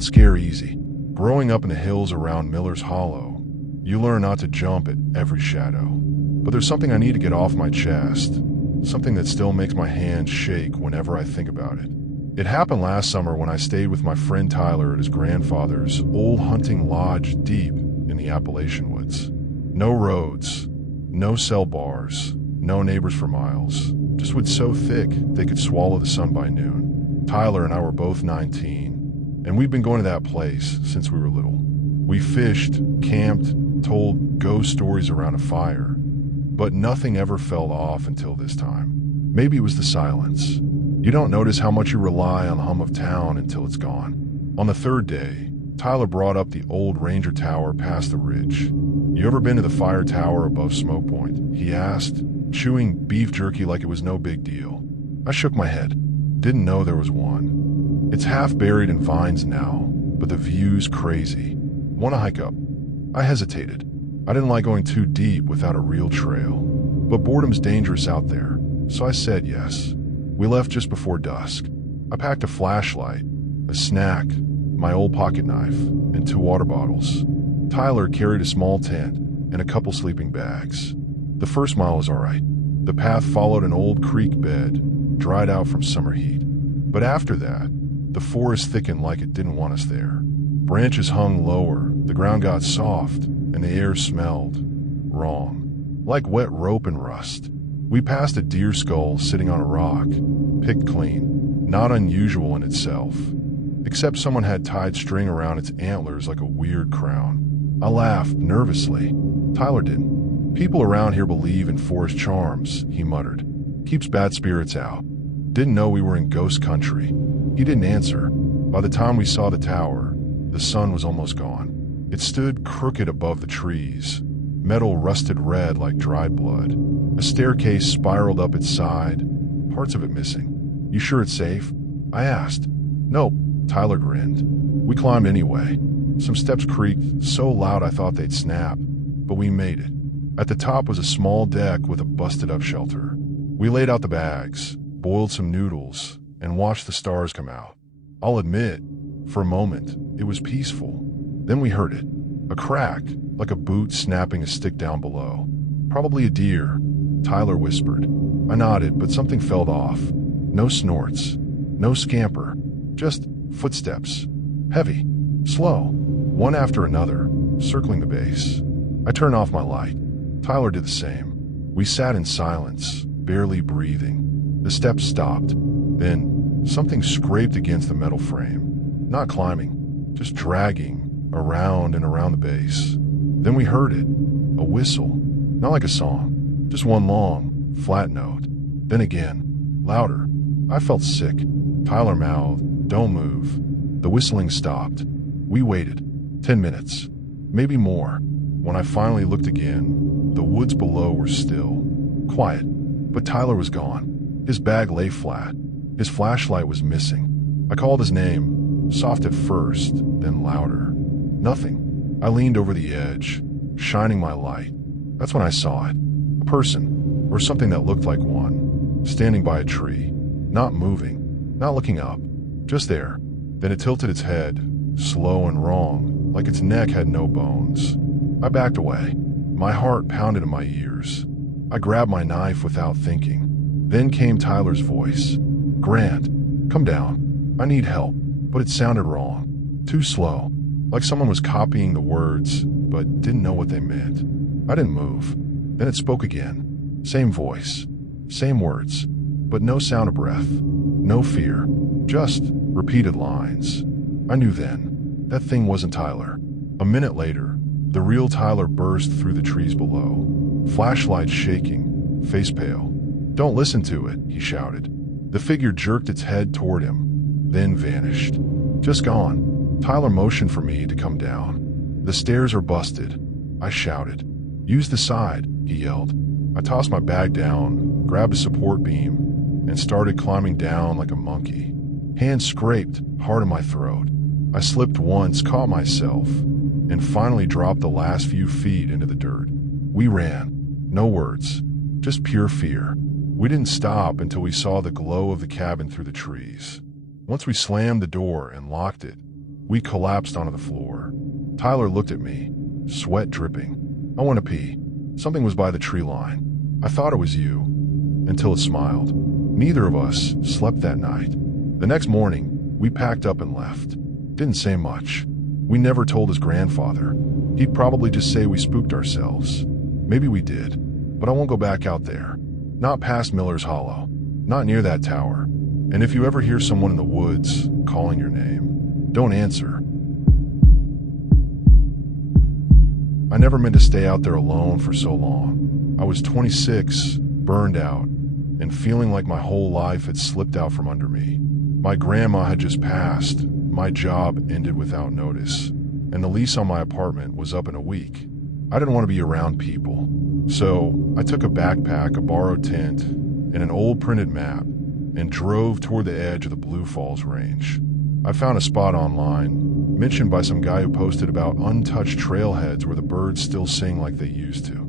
don't scare easy. Growing up in the hills around Miller's Hollow, you learn not to jump at every shadow. But there's something I need to get off my chest, something that still makes my hands shake whenever I think about it. It happened last summer when I stayed with my friend Tyler at his grandfather's old hunting lodge deep in the Appalachian woods. No roads, no cell bars, no neighbors for miles, just woods so thick they could swallow the sun by noon. Tyler and I were both 19, and we'd been going to that place since we were little. We fished, camped, told ghost stories around a fire, but nothing ever fell off until this time. Maybe it was the silence. You don't notice how much you rely on the hum of town until it's gone. On the third day, Tyler brought up the old Ranger Tower past the ridge. You ever been to the fire tower above Smoke Point? He asked, chewing beef jerky like it was no big deal. I shook my head. Didn't know there was one. It's half buried in vines now, but the view's crazy. Want to hike up? I hesitated. I didn't like going too deep without a real trail. But boredom's dangerous out there, so I said yes. We left just before dusk. I packed a flashlight, a snack, my old pocket knife, and 2 water bottles. Tyler carried a small tent and a couple sleeping bags. The first mile was all right. The path followed an old creek bed, dried out from summer heat. But after that, the forest thickened like it didn't want us there. Branches hung lower, the ground got soft, and the air smelled wrong, like wet rope and rust. We passed a deer skull sitting on a rock, picked clean, not unusual in itself, except someone had tied string around its antlers like a weird crown. I laughed nervously. Tyler didn't. People around here believe in forest charms, he muttered. Keeps bad spirits out. Didn't know we were in ghost country. He didn't answer. By the time we saw the tower, the sun was almost gone. It stood crooked above the trees, metal rusted red like dried blood. A staircase spiraled up its side, parts of it missing. You sure it's safe? I asked. Nope, Tyler grinned. We climbed anyway. Some steps creaked so loud I thought they'd snap, but we made it. At the top was a small deck with a busted-up shelter. We laid out the bags, boiled some noodles, and watched the stars come out. I'll admit, for a moment, it was peaceful. Then we heard it. A crack, like a boot snapping a stick down below. Probably a deer, Tyler whispered. I nodded, but something fell off. No snorts, no scamper, just footsteps. Heavy, slow, one after another, circling the base. I turned off my light. Tyler did the same. We sat in silence, barely breathing. The steps stopped. Then, something scraped against the metal frame. Not climbing, just dragging around and around the base. Then we heard it. A whistle. Not like a song. Just one long, flat note. Then again, louder. I felt sick. Tyler mouthed, "Don't move." The whistling stopped. We waited. 10 minutes. Maybe more. When I finally looked again, the woods below were still. Quiet. But Tyler was gone. His bag lay flat. His flashlight was missing. I called his name, soft at first, then louder. Nothing. I leaned over the edge, shining my light. That's when I saw it. A person, or something that looked like one, standing by a tree, not moving, not looking up, just there. Then it tilted its head, slow and wrong, like its neck had no bones. I backed away. My heart pounded in my ears. I grabbed my knife without thinking. Then came Tyler's voice. "Grant, come down. I need help." But it sounded wrong. Too slow. Like someone was copying the words, but didn't know what they meant. I didn't move. Then it spoke again. Same voice. Same words. But no sound of breath. No fear. Just repeated lines. I knew then. That thing wasn't Tyler. A minute later, the real Tyler burst through the trees below. Flashlight shaking. Face pale. "Don't listen to it," he shouted. The figure jerked its head toward him, then vanished. Just gone. Tyler motioned for me to come down. "The stairs are busted," I shouted. "Use the side," he yelled. I tossed my bag down, grabbed a support beam, and started climbing down like a monkey. Hands scraped hard in my throat. I slipped once, caught myself, and finally dropped the last few feet into the dirt. We ran. No words, just pure fear. We didn't stop until we saw the glow of the cabin through the trees. Once we slammed the door and locked it, We collapsed onto the floor. Tyler looked at me, sweat dripping. "I want to pee." Something was by the tree line. "I thought it was you," until it smiled. Neither of us slept that night. The next morning, we packed up and left. Didn't say much. We never told his grandfather. He'd probably just say we spooked ourselves. Maybe we did, but I won't go back out there. Not past Miller's Hollow. Not near that tower. And if you ever hear someone in the woods calling your name, don't answer. I never meant to stay out there alone for so long. I was 26, burned out, and feeling like my whole life had slipped out from under me. My grandma had just passed, my job ended without notice, and the lease on my apartment was up in a week. I didn't want to be around people, so I took a backpack, a borrowed tent, and an old printed map, and drove toward the edge of the Blue Falls Range. I found a spot online, mentioned by some guy who posted about untouched trailheads where the birds still sing like they used to.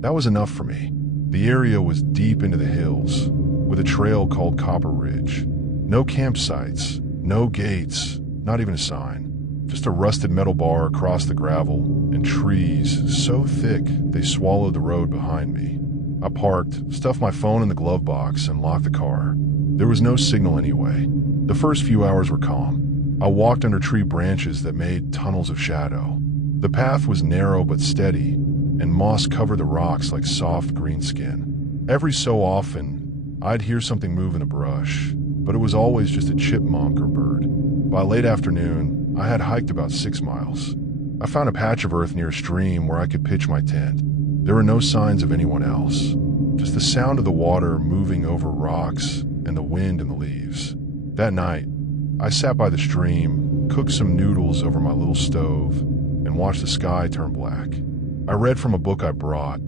That was enough for me. The area was deep into the hills, with a trail called Copper Ridge. No campsites, no gates, not even a sign. Just a rusted metal bar across the gravel, and trees so thick they swallowed the road behind me. I parked, stuffed my phone in the glove box, and locked the car. There was no signal anyway. The first few hours were calm. I walked under tree branches that made tunnels of shadow. The path was narrow but steady, and moss covered the rocks like soft green skin. Every so often, I'd hear something move in the brush, but it was always just a chipmunk or bird. By late afternoon, I had hiked about 6 miles. I found a patch of earth near a stream where I could pitch my tent. There were no signs of anyone else, just the sound of the water moving over rocks and the wind in the leaves. That night, I sat by the stream, cooked some noodles over my little stove, and watched the sky turn black. I read from a book I brought,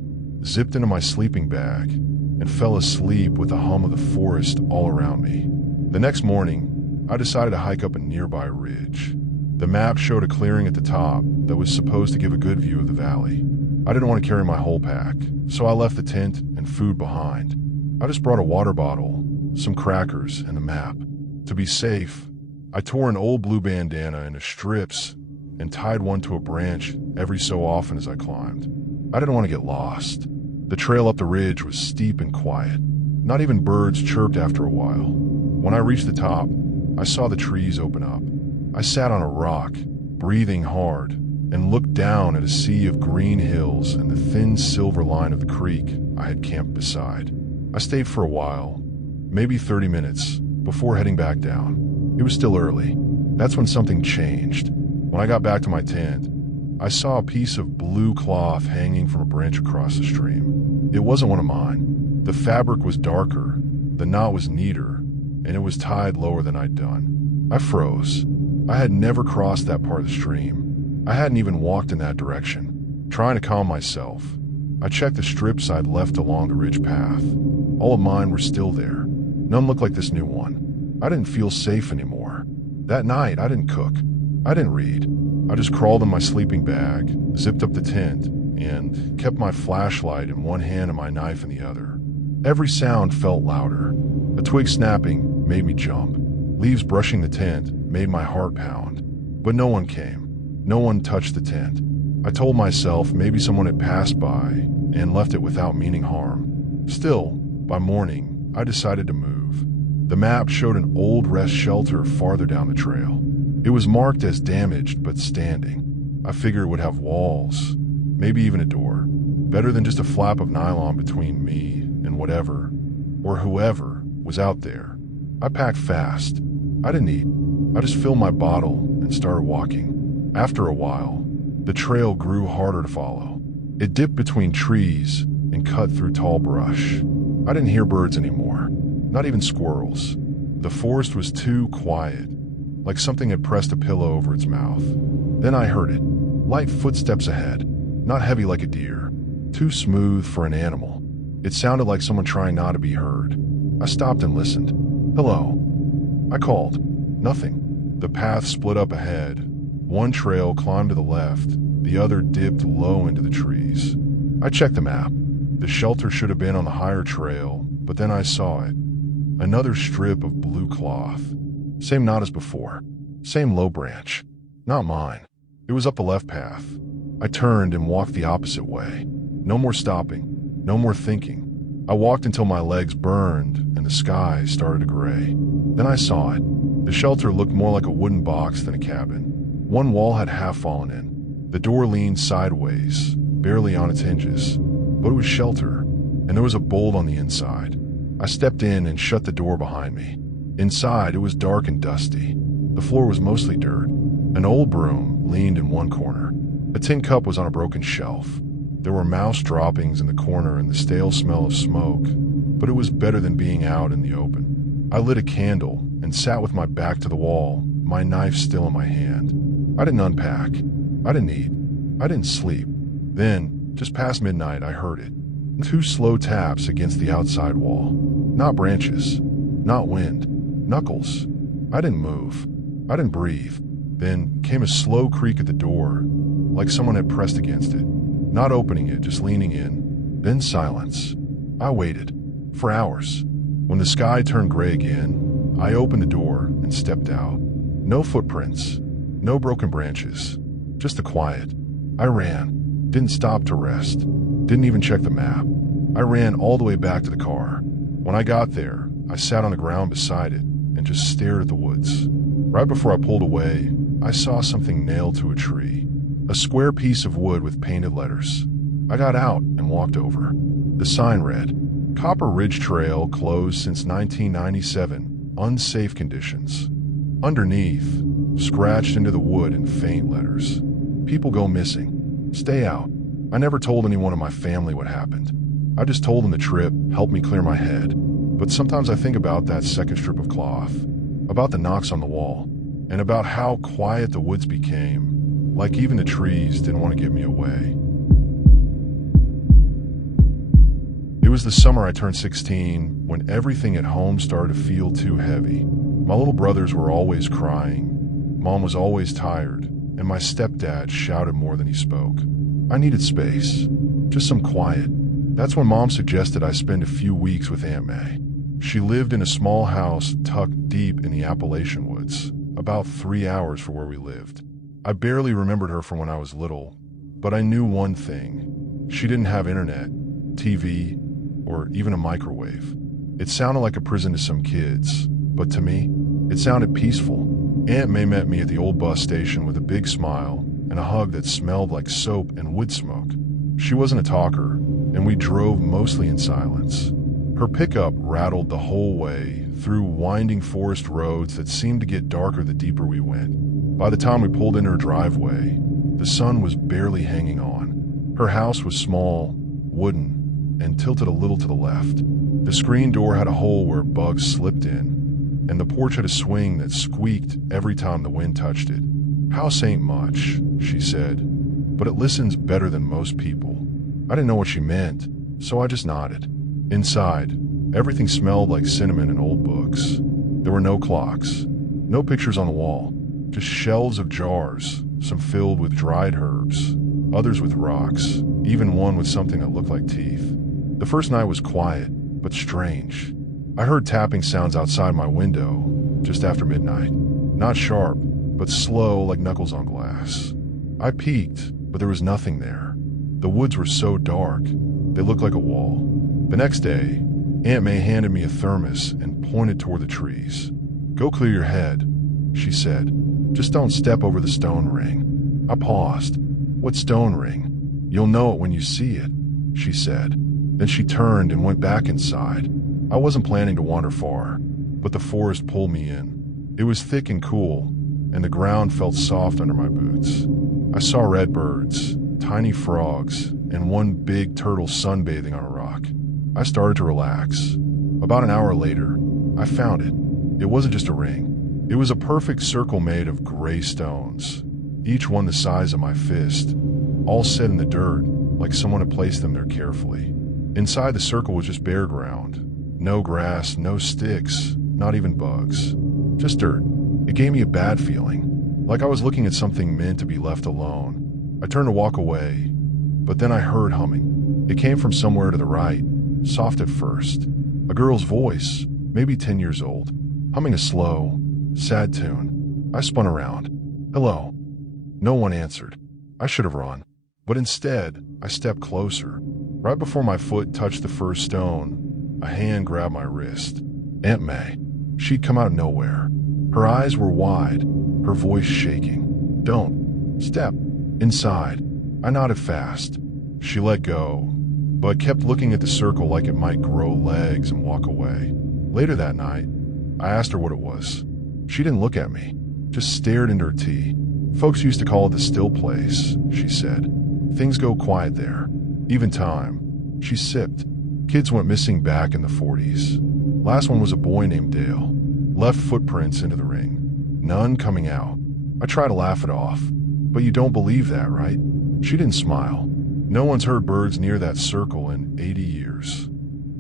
zipped into my sleeping bag, and fell asleep with the hum of the forest all around me. The next morning, I decided to hike up a nearby ridge. The map showed a clearing at the top that was supposed to give a good view of the valley. I didn't want to carry my whole pack, so I left the tent and food behind. I just brought a water bottle, some crackers, and a map. To be safe, I tore an old blue bandana into strips and tied one to a branch every so often as I climbed. I didn't want to get lost. The trail up the ridge was steep and quiet. Not even birds chirped after a while. When I reached the top, I saw the trees open up. I sat on a rock, breathing hard, and looked down at a sea of green hills and the thin silver line of the creek I had camped beside. I stayed for a while, maybe 30 minutes, before heading back down. It was still early. That's when something changed. When I got back to my tent, I saw a piece of blue cloth hanging from a branch across the stream. It wasn't one of mine. The fabric was darker, the knot was neater, and it was tied lower than I'd done. I froze. I had never crossed that part of the stream. I hadn't even walked in that direction. Trying to calm myself, I checked the strips I'd left along the ridge path. All of mine were still there. None looked like this new one. I didn't feel safe anymore. That night, I didn't cook. I didn't read. I just crawled in my sleeping bag, zipped up the tent, and kept my flashlight in one hand and my knife in the other. Every sound felt louder. A twig snapping made me jump. Leaves brushing the tent made my heart pound. But no one came. No one touched the tent. I told myself maybe someone had passed by and left it without meaning harm. Still, by morning, I decided to move. The map showed an old rest shelter farther down the trail. It was marked as damaged but standing. I figured it would have walls, maybe even a door. Better than just a flap of nylon between me and whatever, or whoever, was out there. I packed fast. I didn't eat. I just filled my bottle and started walking. After a while, the trail grew harder to follow. It dipped between trees and cut through tall brush. I didn't hear birds anymore, not even squirrels. The forest was too quiet, like something had pressed a pillow over its mouth. Then I heard it. Light footsteps ahead, not heavy like a deer, too smooth for an animal. It sounded like someone trying not to be heard. I stopped and listened. "Hello." I called. Nothing. The path split up ahead. One trail climbed to the left, the other dipped low into the trees. I checked the map. The shelter should have been on the higher trail, but then I saw it. Another strip of blue cloth. Same knot as before. Same low branch. Not mine. It was up the left path. I turned and walked the opposite way. No more stopping. No more thinking. I walked until my legs burned and the sky started to gray. Then I saw it. The shelter looked more like a wooden box than a cabin. One wall had half fallen in. The door leaned sideways, barely on its hinges. But it was shelter, and there was a bolt on the inside. I stepped in and shut the door behind me. Inside, it was dark and dusty. The floor was mostly dirt. An old broom leaned in one corner. A tin cup was on a broken shelf. There were mouse droppings in the corner and the stale smell of smoke, but it was better than being out in the open. I lit a candle and sat with my back to the wall, my knife still in my hand. I didn't unpack. I didn't eat. I didn't sleep. Then, just past midnight, I heard it. 2 slow taps against the outside wall. Not branches. Not wind. Knuckles. I didn't move. I didn't breathe. Then came a slow creak at the door, like someone had pressed against it. Not opening it, just leaning in. Then silence. I waited. For hours. When the sky turned gray again, I opened the door and stepped out. No footprints. No broken branches. Just the quiet. I ran. Didn't stop to rest. Didn't even check the map. I ran all the way back to the car. When I got there, I sat on the ground beside it and just stared at the woods. Right before I pulled away, I saw something nailed to a tree. A square piece of wood with painted letters. I got out and walked over. The sign read, Copper Ridge Trail closed since 1997, unsafe conditions. Underneath, scratched into the wood in faint letters, people go missing. Stay out. I never told anyone in my family what happened. I just told them the trip helped me clear my head. But sometimes I think about that second strip of cloth, about the knocks on the wall, and about how quiet the woods became, like even the trees didn't want to give me away. It was the summer I turned 16, when everything at home started to feel too heavy. My little brothers were always crying, Mom was always tired, and my stepdad shouted more than he spoke. I needed space, just some quiet. That's when Mom suggested I spend a few weeks with Aunt May. She lived in a small house tucked deep in the Appalachian woods, about 3 hours from where we lived. I barely remembered her from when I was little, but I knew one thing. She didn't have internet, TV, or even a microwave. It sounded like a prison to some kids, but to me, it sounded peaceful. Aunt May met me at the old bus station with a big smile and a hug that smelled like soap and wood smoke. She wasn't a talker, and we drove mostly in silence. Her pickup rattled the whole way through winding forest roads that seemed to get darker the deeper we went. By the time we pulled into her driveway, the sun was barely hanging on. Her house was small, wooden, and tilted a little to the left. The screen door had a hole where bugs slipped in, and the porch had a swing that squeaked every time the wind touched it. House ain't much, she said, but it listens better than most people. I didn't know what she meant, so I just nodded. Inside, everything smelled like cinnamon and old books. There were no clocks, no pictures on the wall, just shelves of jars, some filled with dried herbs, others with rocks, even one with something that looked like teeth. The first night was quiet, but strange. I heard tapping sounds outside my window just after midnight. Not sharp, but slow like knuckles on glass. I peeked, but there was nothing there. The woods were so dark, they looked like a wall. The next day, Aunt May handed me a thermos and pointed toward the trees. Go clear your head, she said. Just don't step over the stone ring. I paused. What stone ring? You'll know it when you see it, she said. Then she turned and went back inside. I wasn't planning to wander far, but the forest pulled me in. It was thick and cool, and the ground felt soft under my boots. I saw red birds, tiny frogs, and one big turtle sunbathing on a rock. I started to relax. About an hour later, I found it. It wasn't just a ring. It was a perfect circle made of gray stones, each one the size of my fist, all set in the dirt, like someone had placed them there carefully. Inside the circle was just bare ground. No grass, no sticks, not even bugs. Just dirt. It gave me a bad feeling, like I was looking at something meant to be left alone. I turned to walk away, but then I heard humming. It came from somewhere to the right, soft at first. A girl's voice, maybe 10 years old, humming a slow, sad tune. I spun around. Hello, No one answered. I should have run, but instead, I stepped closer. Right before my foot touched the first stone, a hand grabbed my wrist. Aunt May. She'd come out of nowhere. Her eyes were wide, her voice shaking. Don't. Step. Inside. I nodded fast. She let go, but kept looking at the circle like it might grow legs and walk away. Later that night, I asked her what it was. She didn't look at me, just stared into her tea. Folks used to call it the still place, she said. Things go quiet there. Even time. She sipped. Kids went missing back in the 40s. Last one was a boy named Dale. Left footprints into the ring. None coming out. I try to laugh it off. But you don't believe that, right? She didn't smile. No one's heard birds near that circle in 80 years.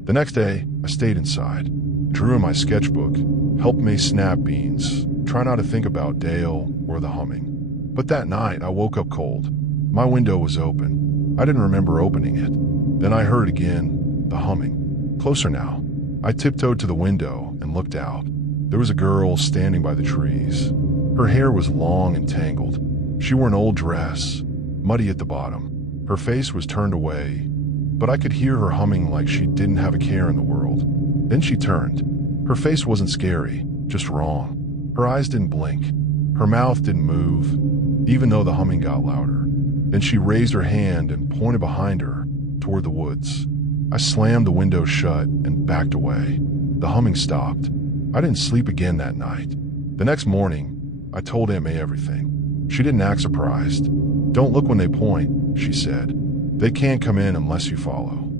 The next day, I stayed inside. Drew in my sketchbook. Helped me snap beans. Try not to think about Dale or the humming. But that night, I woke up cold. My window was open. I didn't remember opening it. Then I heard again, the humming. Closer now. I tiptoed to the window and looked out. There was a girl standing by the trees. Her hair was long and tangled. She wore an old dress, muddy at the bottom. Her face was turned away, but I could hear her humming like she didn't have a care in the world. Then she turned. Her face wasn't scary, just wrong. Her eyes didn't blink. Her mouth didn't move, even though the humming got louder. Then she raised her hand and pointed behind her, toward the woods. I slammed the window shut and backed away. The humming stopped. I didn't sleep again that night. The next morning, I told Aunt May everything. She didn't act surprised. Don't look when they point, she said. They can't come in unless you follow.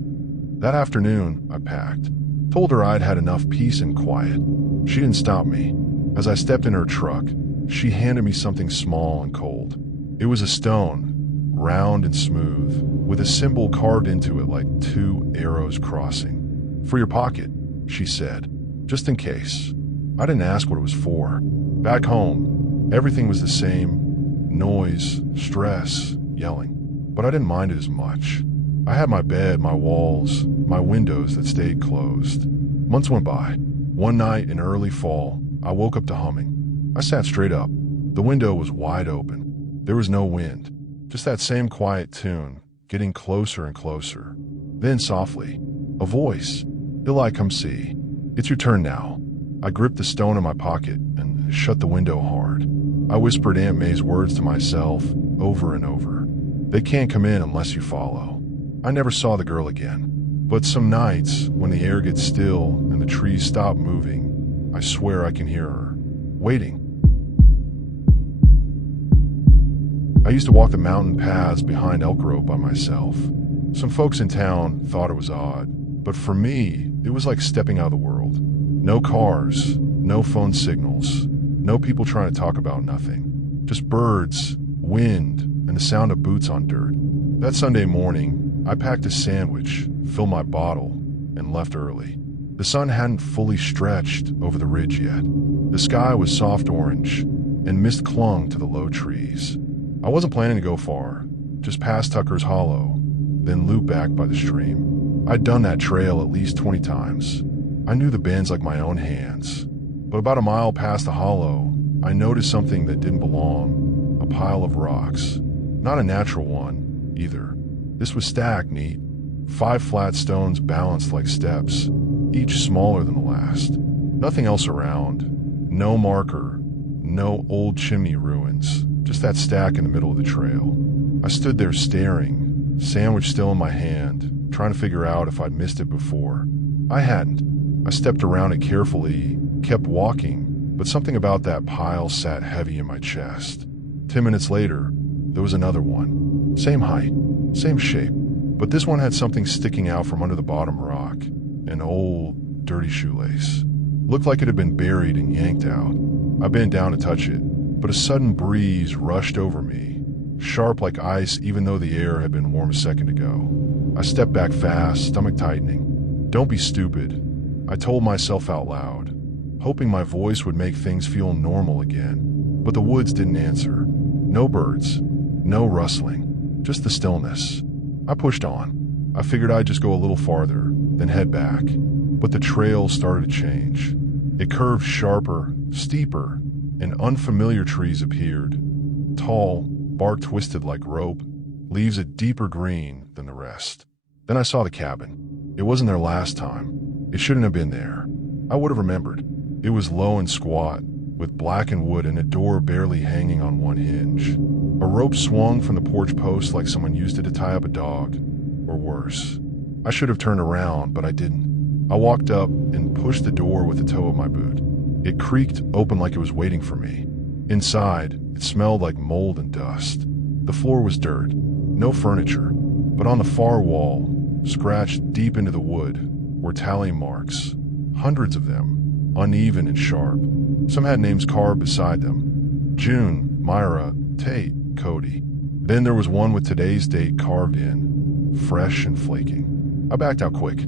That afternoon, I packed. Told her I'd had enough peace and quiet. She didn't stop me. As I stepped in her truck, she handed me something small and cold. It was a stone, round and smooth, with a symbol carved into it like two arrows crossing. For your pocket, she said, just in case. I didn't ask what it was for. Back home, everything was the same. Noise, stress, yelling. But I didn't mind it as much. I had my bed, my walls, my windows that stayed closed. Months went by. One night in early fall, I woke up to humming. I sat straight up. The window was wide open. There was no wind, just that same quiet tune, getting closer and closer. Then softly, a voice. Eli, come see. It's your turn now. I gripped the stone in my pocket and shut the window hard. I whispered Aunt May's words to myself over and over. They can't come in unless you follow. I never saw the girl again. But some nights, when the air gets still and the trees stop moving, I swear I can hear her, waiting. I used to walk the mountain paths behind Elk Grove by myself. Some folks in town thought it was odd, but for me, it was like stepping out of the world. No cars, no phone signals, no people trying to talk about nothing. Just birds, wind, and the sound of boots on dirt. That Sunday morning, I packed a sandwich, filled my bottle, and left early. The sun hadn't fully stretched over the ridge yet. The sky was soft orange, and mist clung to the low trees. I wasn't planning to go far, just past Tucker's Hollow, then loop back by the stream. I'd done that trail at least 20 times. I knew the bends like my own hands. But about a mile past the hollow, I noticed something that didn't belong. A pile of rocks. Not a natural one, either. This was stacked neat. 5 flat stones balanced like steps, each smaller than the last. Nothing else around. No marker. No old chimney ruins. Just that stack in the middle of the trail. I stood there staring, sandwich still in my hand, trying to figure out if I'd missed it before. I hadn't. I stepped around it carefully, kept walking, but something about that pile sat heavy in my chest. 10 minutes later, there was another one. Same height, same shape, but this one had something sticking out from under the bottom rock. An old, dirty shoelace. Looked like it had been buried and yanked out. I bent down to touch it, but a sudden breeze rushed over me, sharp like ice even though the air had been warm a second ago. I stepped back fast, stomach tightening. Don't be stupid, I told myself out loud, hoping my voice would make things feel normal again. But the woods didn't answer. No birds, no rustling, just the stillness. I pushed on. I figured I'd just go a little farther, then head back. But the trail started to change. It curved sharper, steeper, and unfamiliar trees appeared. Tall, bark twisted like rope, leaves a deeper green than the rest. Then I saw the cabin. It wasn't there last time. It shouldn't have been there. I would have remembered. It was low and squat, with blackened wood and a door barely hanging on one hinge. A rope swung from the porch post like someone used it to tie up a dog, or worse. I should have turned around, but I didn't. I walked up and pushed the door with the toe of my boot. It creaked open like it was waiting for me. Inside, it smelled like mold and dust. The floor was dirt, no furniture, but on the far wall, scratched deep into the wood, were tally marks. Hundreds of them, uneven and sharp. Some had names carved beside them. June, Myra, Tate, Cody. Then there was one with today's date carved in, fresh and flaking. I backed out quick.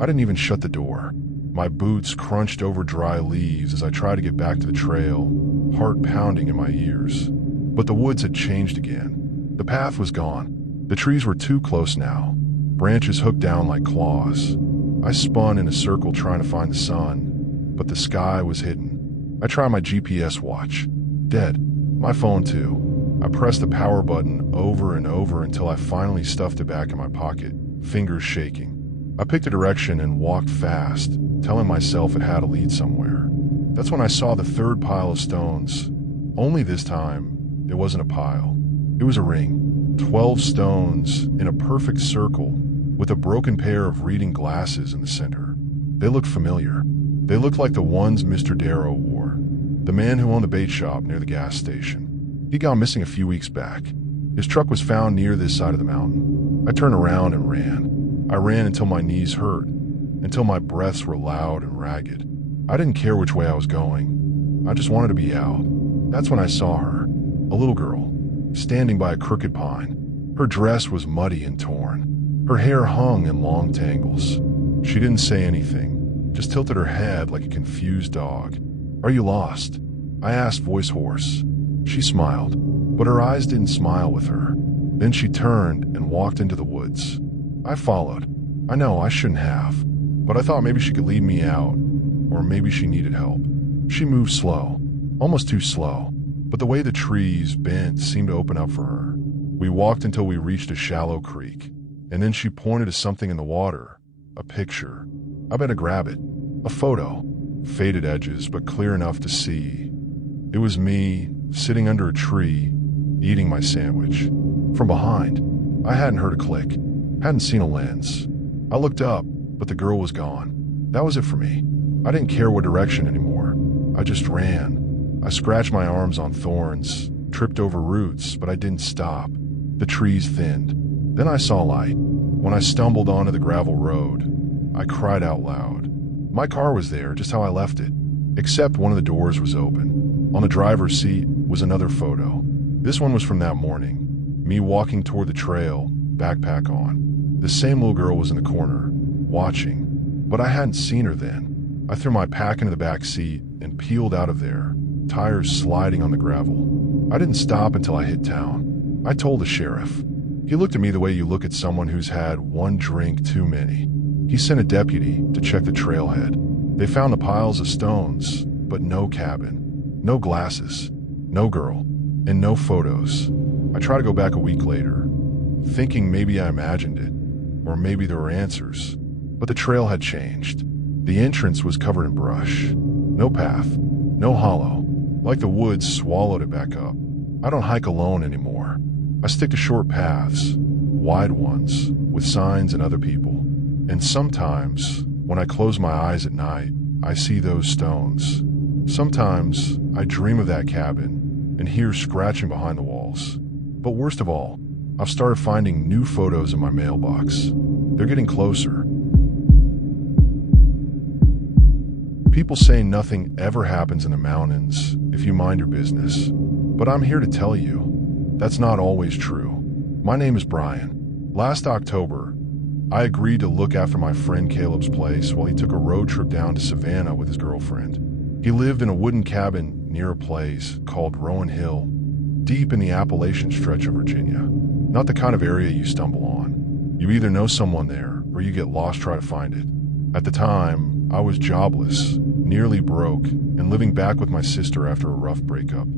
I didn't even shut the door. My boots crunched over dry leaves as I tried to get back to the trail, heart pounding in my ears. But the woods had changed again. The path was gone. The trees were too close now, branches hooked down like claws. I spun in a circle trying to find the sun, but the sky was hidden. I tried my GPS watch. Dead. My phone too. I pressed the power button over and over until I finally stuffed it back in my pocket, fingers shaking. I picked a direction and walked fast, telling myself it had to lead somewhere. That's when I saw the third pile of stones. Only this time, it wasn't a pile. It was a ring. 12 stones in a perfect circle with a broken pair of reading glasses in the center. They looked familiar. They looked like the ones Mr. Darrow wore, the man who owned the bait shop near the gas station. He'd gone missing a few weeks back. His truck was found near this side of the mountain. I turned around and ran. I ran until my knees hurt, until my breaths were loud and ragged. I didn't care which way I was going. I just wanted to be out. That's when I saw her, a little girl, standing by a crooked pine. Her dress was muddy and torn. Her hair hung in long tangles. She didn't say anything, just tilted her head like a confused dog. "Are you lost?" I asked, voice hoarse. She smiled, but her eyes didn't smile with her. Then she turned and walked into the woods. I followed. I know I shouldn't have, but I thought maybe she could lead me out, or maybe she needed help. She moved slow, almost too slow, but the way the trees bent seemed to open up for her. We walked until we reached a shallow creek, and then she pointed to something in the water, a picture. I better grab it. A photo, faded edges but clear enough to see. It was me, sitting under a tree, eating my sandwich. From behind, I hadn't heard a click, hadn't seen a lens. I looked up, but the girl was gone. That was it for me. I didn't care what direction anymore. I just ran. I scratched my arms on thorns, tripped over roots, but I didn't stop. The trees thinned. Then I saw light. When I stumbled onto the gravel road, I cried out loud. My car was there, just how I left it, except one of the doors was open. On the driver's seat was another photo. This one was from that morning, me walking toward the trail, backpack on. The same little girl was in the corner, watching, but I hadn't seen her then. I threw my pack into the back seat and peeled out of there, tires sliding on the gravel. I didn't stop until I hit town. I told the sheriff. He looked at me the way you look at someone who's had one drink too many. He sent a deputy to check the trailhead. They found the piles of stones, but no cabin, no glasses, no girl, and no photos. I tried to go back a week later, thinking maybe I imagined it, or maybe there were answers. But the trail had changed. The entrance was covered in brush. No path, no hollow, like the woods swallowed it back up. I don't hike alone anymore. I stick to short paths, wide ones, with signs and other people. And sometimes, when I close my eyes at night, I see those stones. Sometimes, I dream of that cabin and hear scratching behind the walls. But worst of all, I've started finding new photos in my mailbox. They're getting closer. People say nothing ever happens in the mountains if you mind your business. But I'm here to tell you, that's not always true. My name is Brian. Last October, I agreed to look after my friend Caleb's place while he took a road trip down to Savannah with his girlfriend. He lived in a wooden cabin near a place called Rowan Hill, deep in the Appalachian stretch of Virginia. Not the kind of area you stumble on. You either know someone there or you get lost trying to find it. At the time, I was jobless, nearly broke, and living back with my sister after a rough breakup.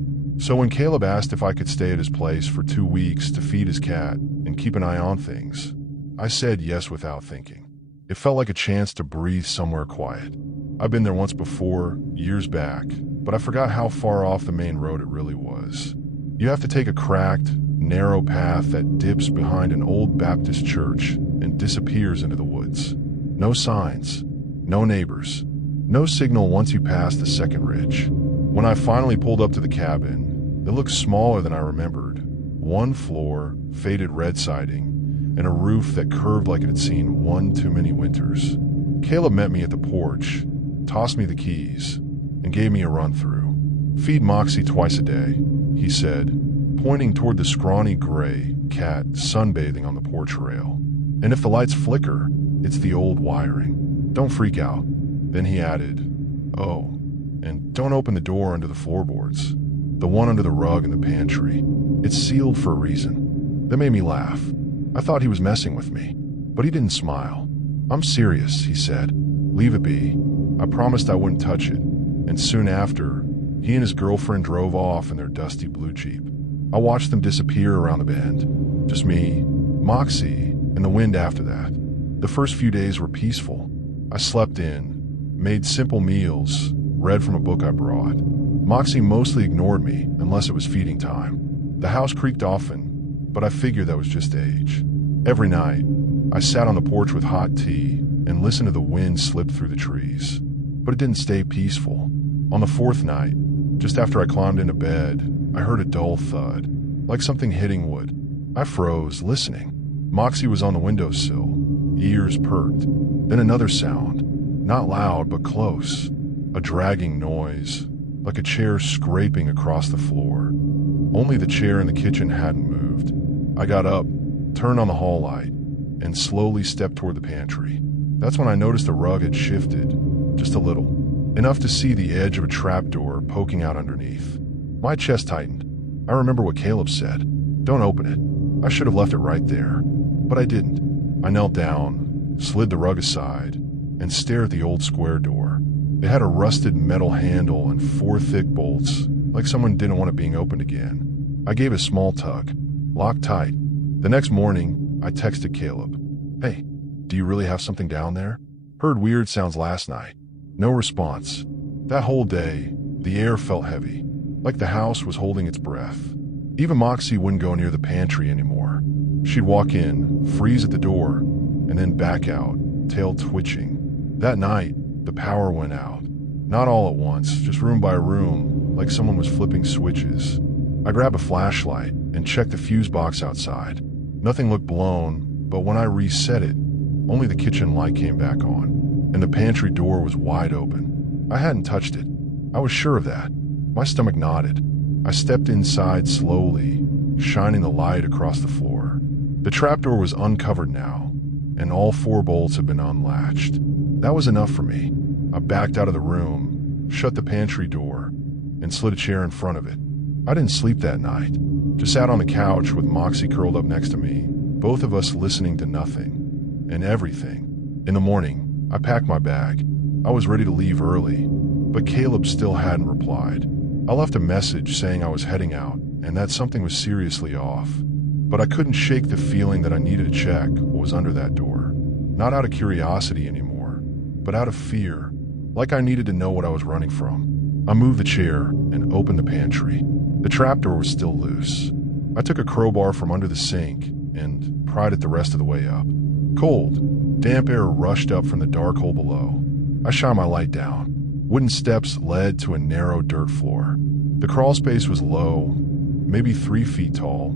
So when Caleb asked if I could stay at his place for 2 weeks to feed his cat and keep an eye on things, I said yes without thinking. It felt like a chance to breathe somewhere quiet. I've been there once before, years back, but I forgot how far off the main road it really was. You have to take a cracked, narrow path that dips behind an old Baptist church and disappears into the woods. No signs, no neighbors, no signal once you pass the second ridge. When I finally pulled up to the cabin, it looked smaller than I remembered. One floor, faded red siding, and a roof that curved like it had seen one too many winters. Caleb met me at the porch, tossed me the keys, and gave me a run-through. "Feed Moxie twice a day," he said, pointing toward the scrawny gray cat sunbathing on the porch rail. "And if the lights flicker, it's the old wiring. Don't freak out." Then he added, "Oh, and don't open the door under the floorboards. The one under the rug in the pantry. It's sealed for a reason." That made me laugh. I thought he was messing with me, but he didn't smile. "I'm serious," he said. "Leave it be." I promised I wouldn't touch it, and soon after, he and his girlfriend drove off in their dusty blue Jeep. I watched them disappear around the bend. Just me, Moxie, and the wind after that. The first few days were peaceful. I slept in, made simple meals, read from a book I brought. Moxie mostly ignored me unless it was feeding time. The house creaked often, but I figured that was just age. Every night, I sat on the porch with hot tea and listened to the wind slip through the trees. But it didn't stay peaceful. On the fourth night, just after I climbed into bed, I heard a dull thud, like something hitting wood. I froze, listening. Moxie was on the windowsill, ears perked. Then another sound, not loud but close. A dragging noise, like a chair scraping across the floor. Only the chair in the kitchen hadn't moved. I got up, turned on the hall light, and slowly stepped toward the pantry. That's when I noticed the rug had shifted, just a little, enough to see the edge of a trapdoor poking out underneath. My chest tightened. I remember what Caleb said. "Don't open it." I should have left it right there, but I didn't. I knelt down, slid the rug aside, and stared at the old square door. It had a rusted metal handle and 4 thick bolts, like someone didn't want it being opened again. I gave a small tug, locked tight. The next morning, I texted Caleb. "Hey, do you really have something down there? Heard weird sounds last night." No response. That whole day, the air felt heavy, like the house was holding its breath. Even Moxie wouldn't go near the pantry anymore. She'd walk in, freeze at the door, and then back out, tail twitching. That night, the power went out. Not all at once, just room by room, like someone was flipping switches. I grabbed a flashlight and checked the fuse box outside. Nothing looked blown, but when I reset it, only the kitchen light came back on, and the pantry door was wide open. I hadn't touched it. I was sure of that. My stomach nodded. I stepped inside slowly, shining the light across the floor. The trapdoor was uncovered now, and all 4 bolts had been unlatched. That was enough for me. I backed out of the room, shut the pantry door, and slid a chair in front of it. I didn't sleep that night. Just sat on the couch with Moxie curled up next to me, both of us listening to nothing and everything. In the morning, I packed my bag. I was ready to leave early, but Caleb still hadn't replied. I left a message saying I was heading out and that something was seriously off. But I couldn't shake the feeling that I needed to check what was under that door. Not out of curiosity anymore, but out of fear, like I needed to know what I was running from. I moved the chair and opened the pantry. The trapdoor was still loose. I took a crowbar from under the sink and pried it the rest of the way up. Cold, damp air rushed up from the dark hole below. I shone my light down. Wooden steps led to a narrow dirt floor. The crawl space was low, maybe 3 feet tall,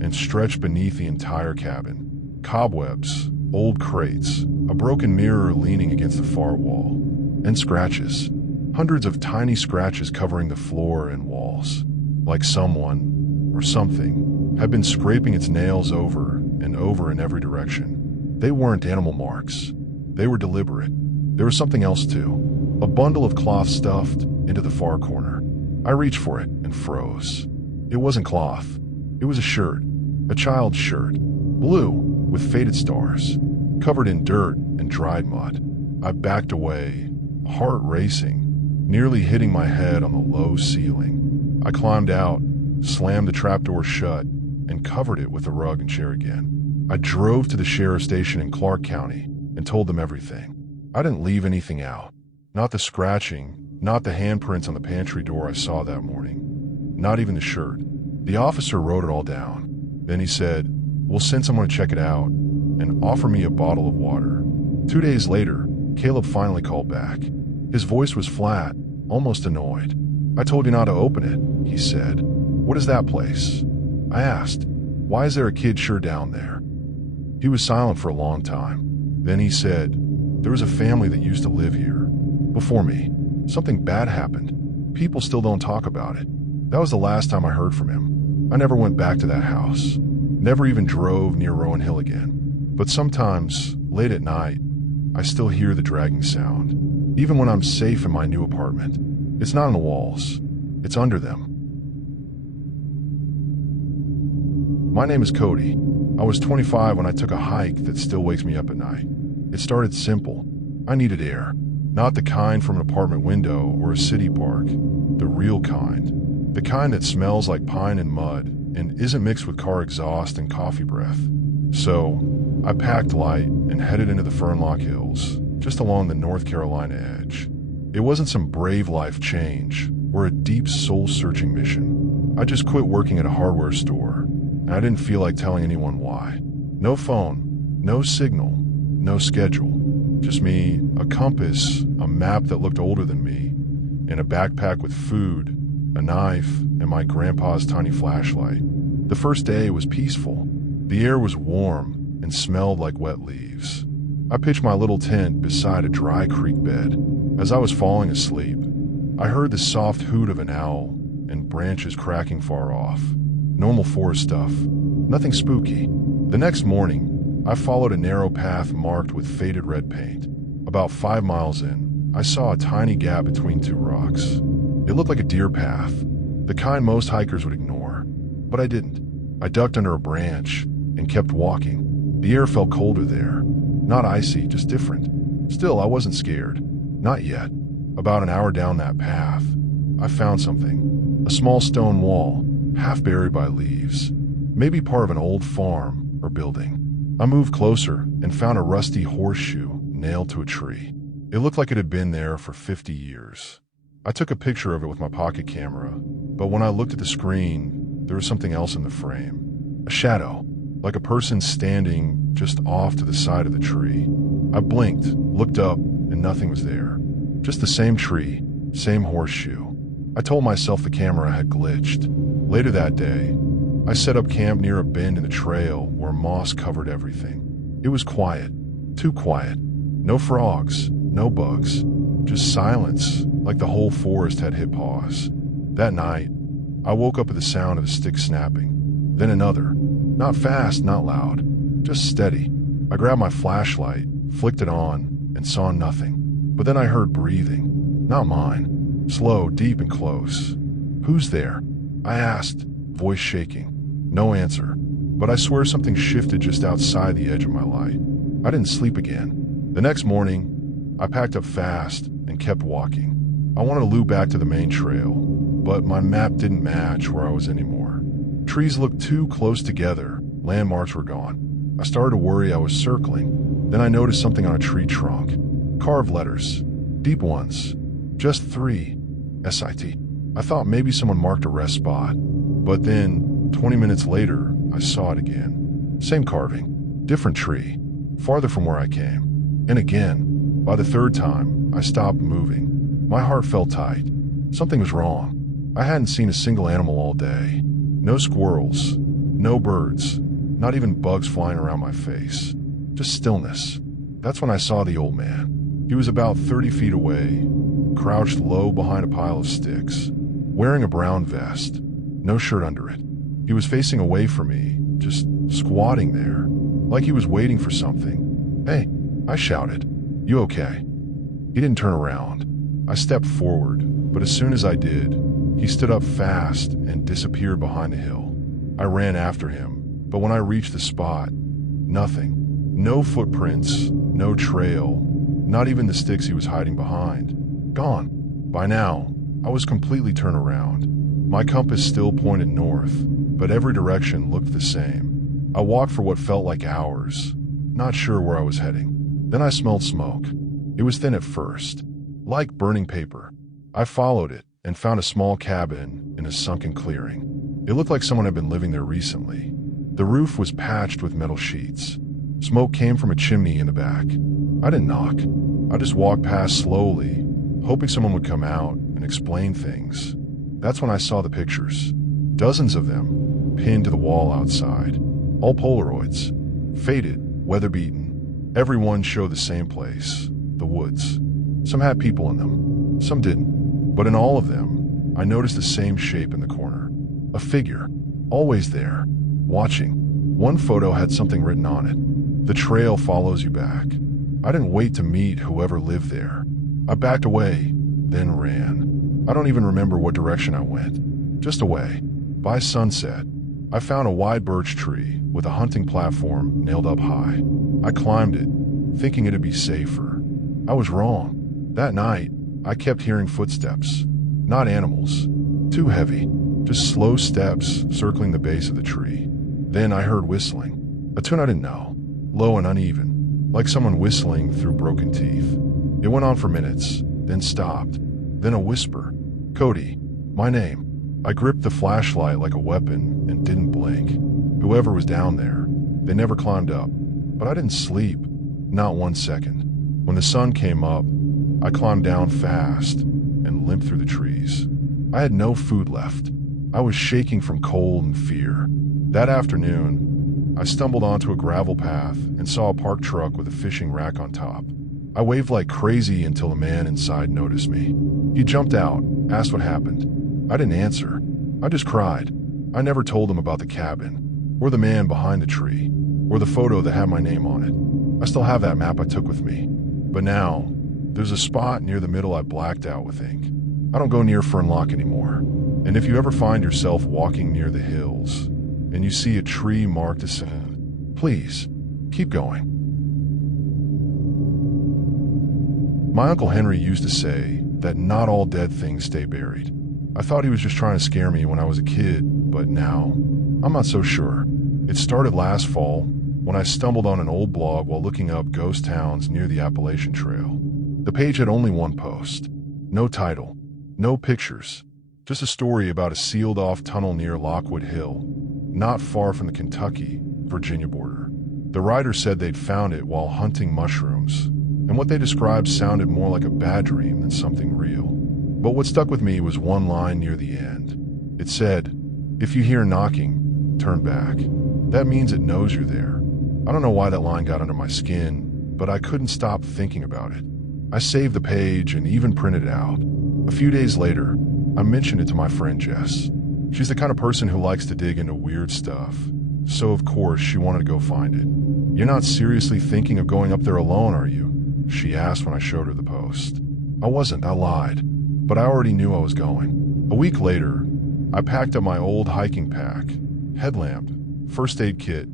and stretched beneath the entire cabin. Cobwebs, old crates, a broken mirror leaning against the far wall, and scratches. Hundreds of tiny scratches covering the floor and walls, like someone, or something, had been scraping its nails over and over in every direction. They weren't animal marks. They were deliberate. There was something else too. A bundle of cloth stuffed into the far corner. I reached for it and froze. It wasn't cloth. It was a shirt. A child's shirt. Blue, with faded stars. Covered in dirt and dried mud. I backed away, heart racing, nearly hitting my head on the low ceiling. I climbed out, slammed the trapdoor shut, and covered it with the rug and chair again. I drove to the sheriff's station in Clark County and told them everything. I didn't leave anything out. Not the scratching, not the handprints on the pantry door I saw that morning. Not even the shirt. The officer wrote it all down. Then he said, "We'll send someone to check it out," and offer me a bottle of water. 2 days later, Caleb finally called back. His voice was flat, almost annoyed. "I told you not to open it," he said. "What is that place?" I asked, "Why is there a kid sure down there?" He was silent for a long time. Then he said, "There was a family that used to live here. Before me. Something bad happened. People still don't talk about it. That was the last time I heard from him. I never went back to that house. Never even drove near Rowan Hill again. But sometimes, late at night, I still hear the dragging sound. Even when I'm safe in my new apartment. It's not on the walls. It's under them." My name is Cody. I was 25 when I took a hike that still wakes me up at night. It started simple. I needed air. Not the kind from an apartment window or a city park. The real kind. The kind that smells like pine and mud and isn't mixed with car exhaust and coffee breath. So, I packed light and headed into the Fernlock Hills, just along the North Carolina edge. It wasn't some brave life change or a deep soul-searching mission. I just quit working at a hardware store, and I didn't feel like telling anyone why. No phone, no signal, no schedule. Just me, a compass, a map that looked older than me, and a backpack with food, a knife, and my grandpa's tiny flashlight. The first day was peaceful. The air was warm and smelled like wet leaves. I pitched my little tent beside a dry creek bed. As I was falling asleep, I heard the soft hoot of an owl and branches cracking far off. Normal forest stuff. Nothing spooky. The next morning, I followed a narrow path marked with faded red paint. About 5 miles in, I saw a tiny gap between two rocks. It looked like a deer path, the kind most hikers would ignore. But I didn't. I ducked under a branch and kept walking. The air felt colder there. Not icy, just different. Still, I wasn't scared. Not yet. About an hour down that path, I found something. A small stone wall, half buried by leaves. Maybe part of an old farm or building. I moved closer and found a rusty horseshoe nailed to a tree. It looked like it had been there for 50 years. I took a picture of it with my pocket camera, but when I looked at the screen, there was something else in the frame. A shadow, like a person standing just off to the side of the tree. I blinked, looked up, and nothing was there. Just the same tree, same horseshoe. I told myself the camera had glitched. Later that day, I set up camp near a bend in the trail where moss covered everything. It was quiet, too quiet. No frogs, no bugs, just silence, like the whole forest had hit pause. That night, I woke up at the sound of a stick snapping. Then another, not fast, not loud, just steady. I grabbed my flashlight, flicked it on, and saw nothing. But then I heard breathing, not mine, slow, deep, and close. "Who's there?" I asked, voice shaking. No answer, but I swear something shifted just outside the edge of my light. I didn't sleep again. The next morning, I packed up fast and kept walking. I wanted to loop back to the main trail, but my map didn't match where I was anymore. Trees looked too close together, landmarks were gone. I started to worry I was circling. Then I noticed something on a tree trunk. Carved letters, deep ones, just 3, SIT. I thought maybe someone marked a rest spot, but then 20 minutes later, I saw it again. Same carving, different tree, farther from where I came. And again, by the third time, I stopped moving. My heart felt tight. Something was wrong. I hadn't seen a single animal all day. No squirrels, no birds, not even bugs flying around my face. Just stillness. That's when I saw the old man. He was about 30 feet away, crouched low behind a pile of sticks, wearing a brown vest, no shirt under it. He was facing away from me, just squatting there, like he was waiting for something. "Hey," I shouted. "You okay?" He didn't turn around. I stepped forward, but as soon as I did, he stood up fast and disappeared behind the hill. I ran after him, but when I reached the spot, nothing. No footprints, no trail, not even the sticks he was hiding behind. Gone. By now, I was completely turned around. My compass still pointed north, but every direction looked the same. I walked for what felt like hours, not sure where I was heading. Then I smelled smoke. It was thin at first, like burning paper. I followed it and found a small cabin in a sunken clearing. It looked like someone had been living there recently. The roof was patched with metal sheets. Smoke came from a chimney in the back. I didn't knock. I just walked past slowly, hoping someone would come out and explain things. That's when I saw the pictures. Dozens of them, pinned to the wall outside. All Polaroids. Faded, weather-beaten. Every one showed the same place, the woods. Some had people in them, some didn't. But in all of them, I noticed the same shape in the corner. A figure, always there, watching. One photo had something written on it. The trail follows you back. I didn't wait to meet whoever lived there. I backed away, then ran. I don't even remember what direction I went. Just away. By sunset, I found a wide birch tree with a hunting platform nailed up high. I climbed it, thinking it'd be safer. I was wrong. That night, I kept hearing footsteps. Not animals. Too heavy. Just slow steps circling the base of the tree. Then I heard whistling. A tune I didn't know. Low and uneven, like someone whistling through broken teeth. It went on for minutes, then stopped. Then a whisper. Cody, my name. I gripped the flashlight like a weapon and didn't blink. Whoever was down there, they never climbed up. But I didn't sleep. Not 1 second. When the sun came up, I climbed down fast and limped through the trees. I had no food left. I was shaking from cold and fear. That afternoon, I stumbled onto a gravel path and saw a parked truck with a fishing rack on top. I waved like crazy until the man inside noticed me. He jumped out, asked what happened. I didn't answer. I just cried. I never told him about the cabin, or the man behind the tree, or the photo that had my name on it. I still have that map I took with me. But now, there's a spot near the middle I blacked out with ink. I don't go near Fernlock anymore. And if you ever find yourself walking near the hills, and you see a tree marked as please, keep going. My Uncle Henry used to say that not all dead things stay buried. I thought he was just trying to scare me when I was a kid, but now, I'm not so sure. It started last fall, when I stumbled on an old blog while looking up ghost towns near the Appalachian Trail. The page had only one post. No title, no pictures, just a story about a sealed-off tunnel near Lockwood Hill, not far from the Kentucky-Virginia border. The writer said they'd found it while hunting mushrooms, and what they described sounded more like a bad dream than something real. But what stuck with me was one line near the end. It said, "If you hear knocking, turn back. That means it knows you're there." I don't know why that line got under my skin, but I couldn't stop thinking about it. I saved the page and even printed it out. A few days later, I mentioned it to my friend Jess. She's the kind of person who likes to dig into weird stuff, so of course she wanted to go find it. "You're not seriously thinking of going up there alone, are you?" she asked when I showed her the post. I wasn't, I lied, but I already knew I was going. A week later, I packed up my old hiking pack, headlamp, first aid kit,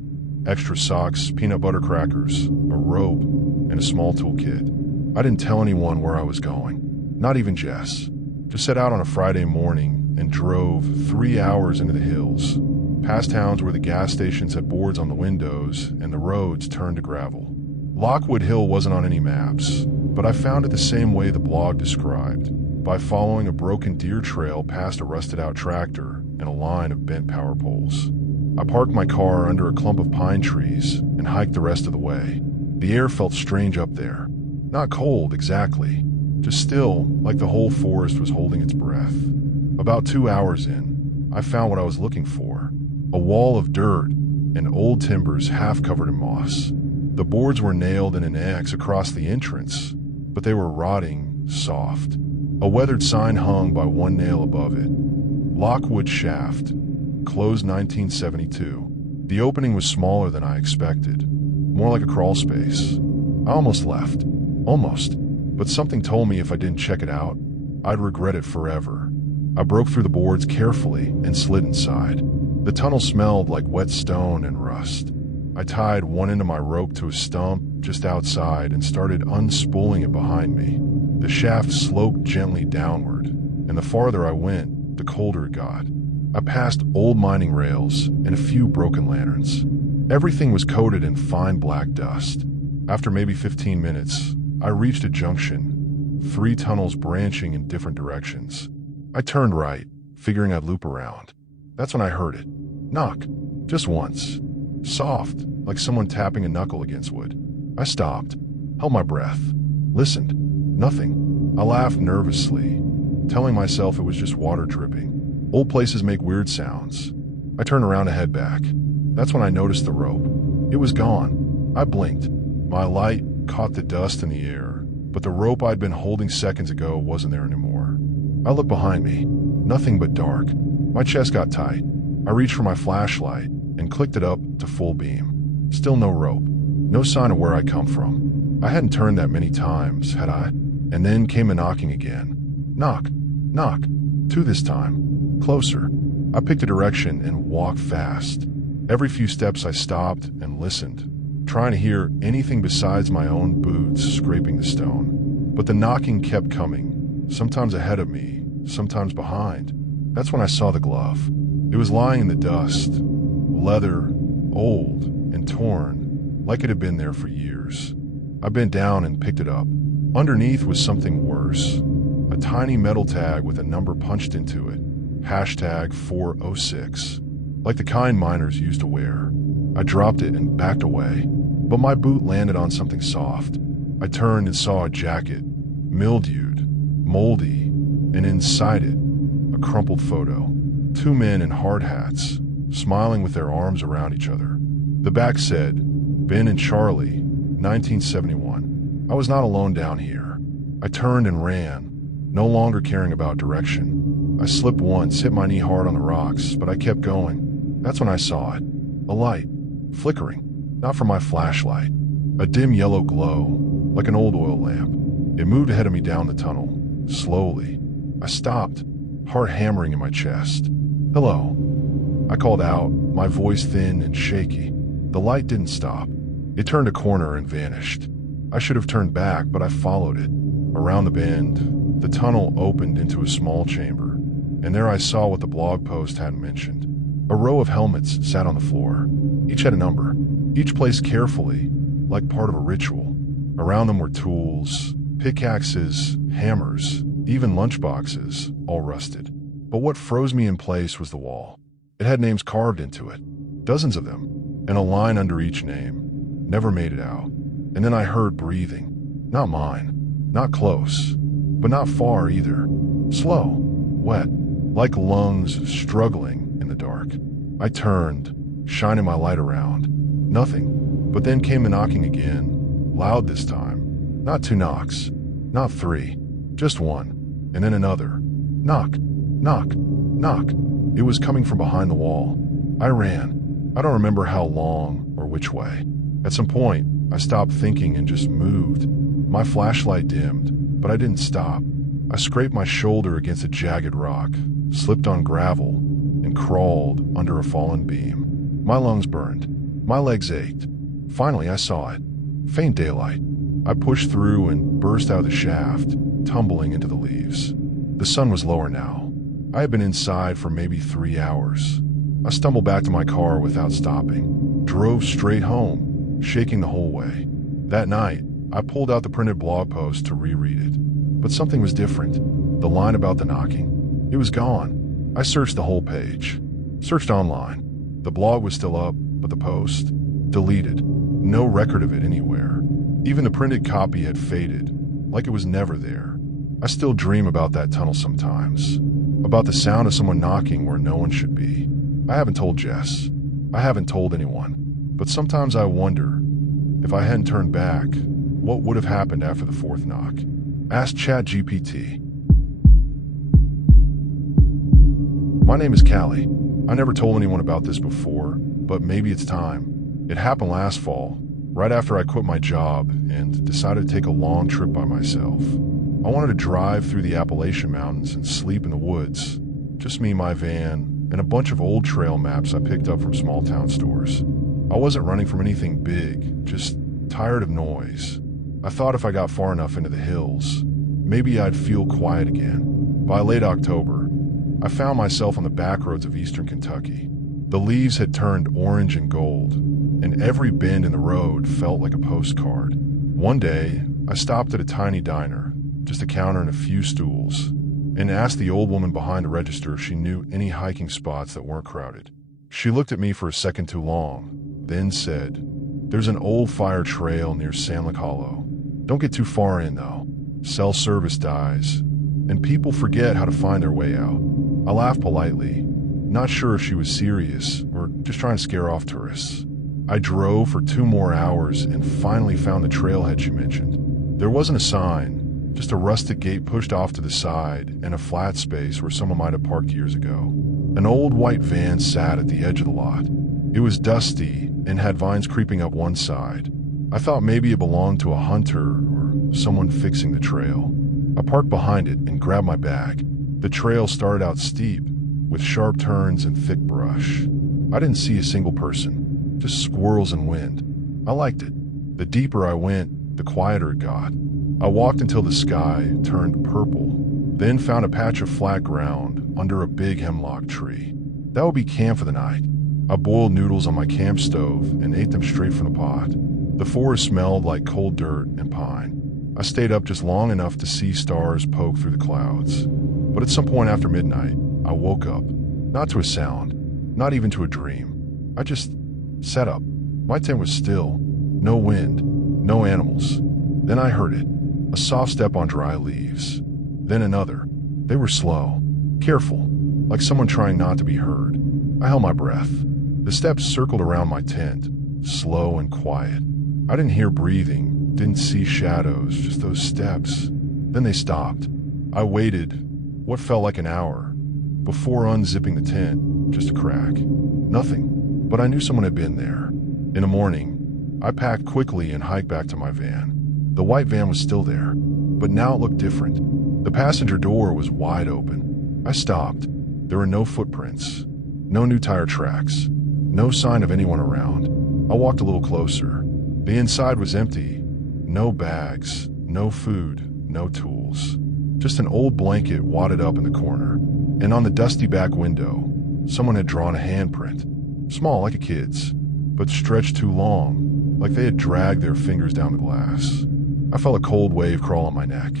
extra socks, peanut butter crackers, a rope, and a small toolkit. I didn't tell anyone where I was going, not even Jess. Just set out on a Friday morning and drove 3 hours into the hills, past towns where the gas stations had boards on the windows and the roads turned to gravel. Lockwood Hill wasn't on any maps, but I found it the same way the blog described, by following a broken deer trail past a rusted-out tractor and a line of bent power poles. I parked my car under a clump of pine trees and hiked the rest of the way. The air felt strange up there. Not cold, exactly, just still, like the whole forest was holding its breath. About 2 hours in, I found what I was looking for. A wall of dirt and old timbers half covered in moss. The boards were nailed in an X across the entrance, but they were rotting, soft. A weathered sign hung by one nail above it. Lockwood Shaft, closed 1972. The opening was smaller than I expected, more like a crawl space. I almost left. Almost. But something told me if I didn't check it out, I'd regret it forever. I broke through the boards carefully and slid inside. The tunnel smelled like wet stone and rust. I tied one end of my rope to a stump just outside and started unspooling it behind me. The shaft sloped gently downward, and the farther I went, the colder it got. I passed old mining rails and a few broken lanterns. Everything was coated in fine black dust. After maybe 15 minutes, I reached a junction, 3 tunnels branching in different directions. I turned right, figuring I'd loop around. That's when I heard it. Knock. Just once. Soft, like someone tapping a knuckle against wood. I stopped, held my breath, listened. Nothing. I laughed nervously, telling myself it was just water dripping. Old places make weird sounds. I turned around to head back. That's when I noticed the rope. It was gone. I blinked. My light caught the dust in the air, but the rope I'd been holding seconds ago wasn't there anymore. I looked behind me. Nothing but dark. My chest got tight. I reached for my flashlight and clicked it up to full beam. Still no rope. No sign of where I'd come from. I hadn't turned that many times, had I? And then came a knocking again. Knock. Knock. 2 this time. Closer. I picked a direction and walked fast. Every few steps I stopped and listened, trying to hear anything besides my own boots scraping the stone. But the knocking kept coming, sometimes ahead of me, sometimes behind. That's when I saw the glove. It was lying in the dust, leather, old, and torn, like it had been there for years. I bent down and picked it up. Underneath was something worse. A tiny metal tag with a number punched into it. #406. Like the kind miners used to wear. I dropped it and backed away, but my boot landed on something soft. I turned and saw a jacket, mildewed, moldy, and inside it, a crumpled photo. 2 men in hard hats, smiling with their arms around each other. The back said, Ben and Charlie, 1971. I was not alone down here. I turned and ran, no longer caring about direction. I slipped once, hit my knee hard on the rocks, but I kept going. That's when I saw it. A light, flickering, not from my flashlight. A dim yellow glow, like an old oil lamp. It moved ahead of me down the tunnel, slowly. I stopped, heart hammering in my chest. Hello. I called out, my voice thin and shaky. The light didn't stop. It turned a corner and vanished. I should have turned back, but I followed it. Around the bend, the tunnel opened into a small chamber, and there I saw what the blog post hadn't mentioned. A row of helmets sat on the floor. Each had a number, each placed carefully, like part of a ritual. Around them were tools, pickaxes, hammers, even lunchboxes, all rusted. But what froze me in place was the wall. It had names carved into it, dozens of them, and a line under each name. Never made it out. And then I heard breathing. Not mine, not close, but not far either. Slow, wet, like lungs struggling in the dark. I turned, shining my light around. Nothing. But then came the knocking again, loud this time. Not 2 knocks, not 3, just 1, and then another. Knock, knock, knock. It was coming from behind the wall. I ran. I don't remember how long or which way. At some point, I stopped thinking and just moved. My flashlight dimmed, but I didn't stop. I scraped my shoulder against a jagged rock, slipped on gravel, and crawled under a fallen beam. My lungs burned. My legs ached. Finally, I saw it. Faint daylight. I pushed through and burst out of the shaft, tumbling into the leaves. The sun was lower now. I had been inside for maybe 3 hours. I stumbled back to my car without stopping, drove straight home, shaking the whole way. That night, I pulled out the printed blog post to reread it. But something was different. The line about the knocking. It was gone. I searched the whole page. Searched online. The blog was still up, but the post, deleted. No record of it anywhere. Even the printed copy had faded, like it was never there. I still dream about that tunnel sometimes. About the sound of someone knocking where no one should be. I haven't told Jess. I haven't told anyone. But sometimes I wonder, if I hadn't turned back, what would have happened after the 4th knock? Ask ChatGPT. My name is Callie. I never told anyone about this before, but maybe it's time. It happened last fall, right after I quit my job and decided to take a long trip by myself. I wanted to drive through the Appalachian mountains and sleep in the woods. Just me, my van, and a bunch of old trail maps I picked up from small town stores. I wasn't running from anything big, just tired of noise. I thought if I got far enough into the hills, maybe I'd feel quiet again. By late October, I found myself on the back roads of eastern Kentucky. The leaves had turned orange and gold, and every bend in the road felt like a postcard. One day, I stopped at a tiny diner, just a counter and a few stools, and asked the old woman behind the register if she knew any hiking spots that weren't crowded. She looked at me for a second too long, then said, "There's an old fire trail near Sandlick Hollow. Don't get too far in, though. Cell service dies, and people forget how to find their way out." I laughed politely, not sure if she was serious or just trying to scare off tourists. I drove for 2 more hours and finally found the trailhead she mentioned. There wasn't a sign, just a rustic gate pushed off to the side and a flat space where someone might have parked years ago. An old white van sat at the edge of the lot. It was dusty and had vines creeping up one side. I thought maybe it belonged to a hunter or someone fixing the trail. I parked behind it and grabbed my bag. The trail started out steep, with sharp turns and thick brush. I didn't see a single person, just squirrels and wind. I liked it. The deeper I went, the quieter it got. I walked until the sky turned purple, then found a patch of flat ground under a big hemlock tree. That would be camp for the night. I boiled noodles on my camp stove and ate them straight from the pot. The forest smelled like cold dirt and pine. I stayed up just long enough to see stars poke through the clouds. But at some point after midnight, I woke up, not to a sound, not even to a dream. I just sat up. My tent was still, no wind, no animals. Then I heard it, a soft step on dry leaves. Then another. They were slow, careful, like someone trying not to be heard. I held my breath. The steps circled around my tent, slow and quiet. I didn't hear breathing, didn't see shadows, just those steps. Then they stopped. I waited, what felt like an hour, before unzipping the tent, just a crack. Nothing, but I knew someone had been there. In the morning, I packed quickly and hiked back to my van. The white van was still there, but now it looked different. The passenger door was wide open. I stopped. There were no footprints, no new tire tracks, no sign of anyone around. I walked a little closer. The inside was empty. No bags, no food, no tools. Just an old blanket wadded up in the corner. And on the dusty back window, someone had drawn a handprint. Small like a kid's, but stretched too long, like they had dragged their fingers down the glass. I felt a cold wave crawl on my neck.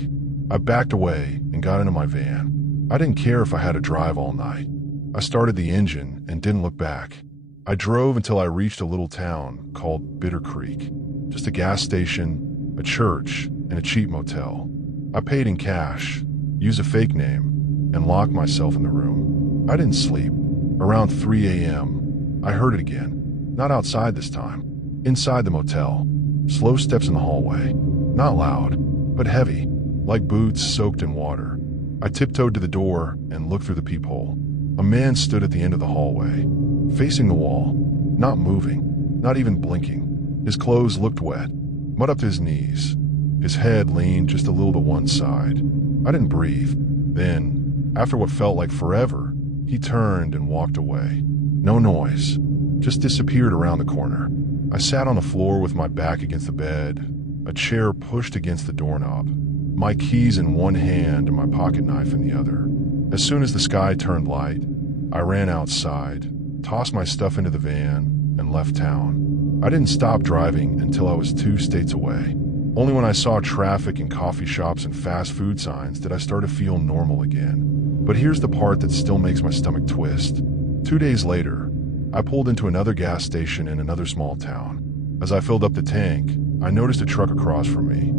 I backed away and got into my van. I didn't care if I had to drive all night. I started the engine and didn't look back. I drove until I reached a little town called Bitter Creek. Just a gas station, a church, and a cheap motel. I paid in cash, used a fake name, and locked myself in the room. I didn't sleep. Around 3 a.m., I heard it again. Not outside this time. Inside the motel. Slow steps in the hallway. Not loud, but heavy, like boots soaked in water. I tiptoed to the door and looked through the peephole. A man stood at the end of the hallway, facing the wall, not moving, not even blinking. His clothes looked wet, mud up to his knees. His head leaned just a little to one side. I didn't breathe. Then, after what felt like forever, he turned and walked away. No noise, just disappeared around the corner. I sat on the floor with my back against the bed, a chair pushed against the doorknob, my keys in one hand and my pocket knife in the other. As soon as the sky turned light, I ran outside, tossed my stuff into the van, and left town. I didn't stop driving until I was 2 states away. Only when I saw traffic in coffee shops and fast food signs did I start to feel normal again. But here's the part that still makes my stomach twist. 2 days later, I pulled into another gas station in another small town. As I filled up the tank, I noticed a truck across from me.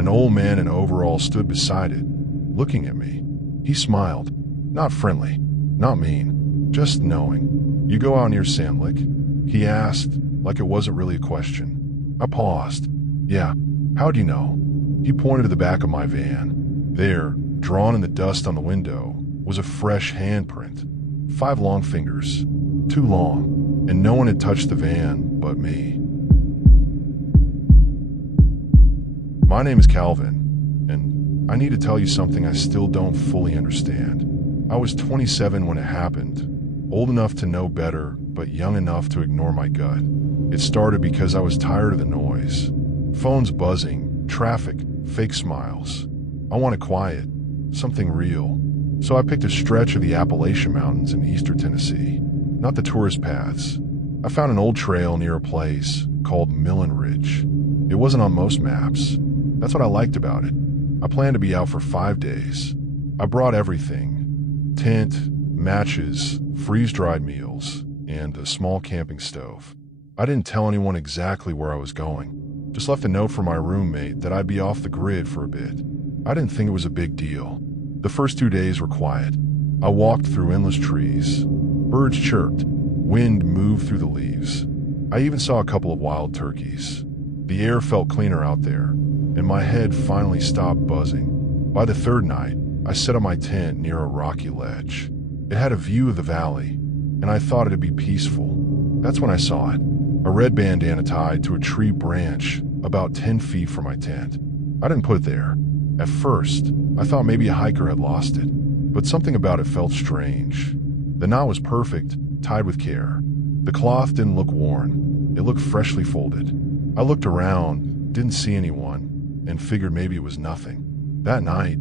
An old man in overalls stood beside it, looking at me. He smiled. Not friendly, not mean, just knowing. "You go out near Sandlick?" He asked, like it wasn't really a question. I paused. "Yeah, how'd you know?" He pointed to the back of my van. There, drawn in the dust on the window, was a fresh handprint. 5 long fingers. Too long, and no one had touched the van but me. My name is Calvin, and I need to tell you something I still don't fully understand. I was 27 when it happened, old enough to know better, but young enough to ignore my gut. It started because I was tired of the noise. Phones buzzing, traffic, fake smiles. I wanted quiet, something real. So I picked a stretch of the Appalachian Mountains in eastern Tennessee, not the tourist paths. I found an old trail near a place called Millen Ridge. It wasn't on most maps. That's what I liked about it. I planned to be out for 5 days. I brought everything: tent, matches, freeze-dried meals, and a small camping stove. I didn't tell anyone exactly where I was going. Just left a note for my roommate that I'd be off the grid for a bit. I didn't think it was a big deal. The first 2 days were quiet. I walked through endless trees. Birds chirped. Wind moved through the leaves. I even saw a couple of wild turkeys. The air felt cleaner out there, and my head finally stopped buzzing. By the third night, I set up my tent near a rocky ledge. It had a view of the valley, and I thought it'd be peaceful. That's when I saw it. A red bandana tied to a tree branch about 10 feet from my tent. I didn't put it there. At first, I thought maybe a hiker had lost it, but something about it felt strange. The knot was perfect, tied with care. The cloth didn't look worn. It looked freshly folded. I looked around, didn't see anyone, and figured maybe it was nothing. That night,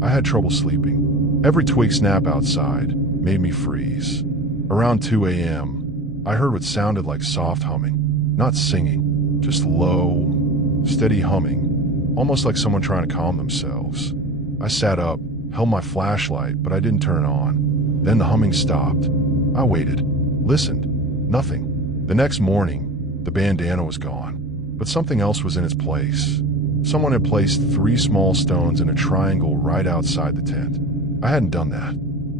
I had trouble sleeping. Every twig snap outside made me freeze. Around 2 a.m., I heard what sounded like soft humming. Not singing, just low, steady humming, almost like someone trying to calm themselves. I sat up, held my flashlight, but I didn't turn it on. Then the humming stopped. I waited, listened. Nothing. The next morning, the bandana was gone, but something else was in its place. Someone had placed 3 small stones in a triangle right outside the tent. I hadn't done that.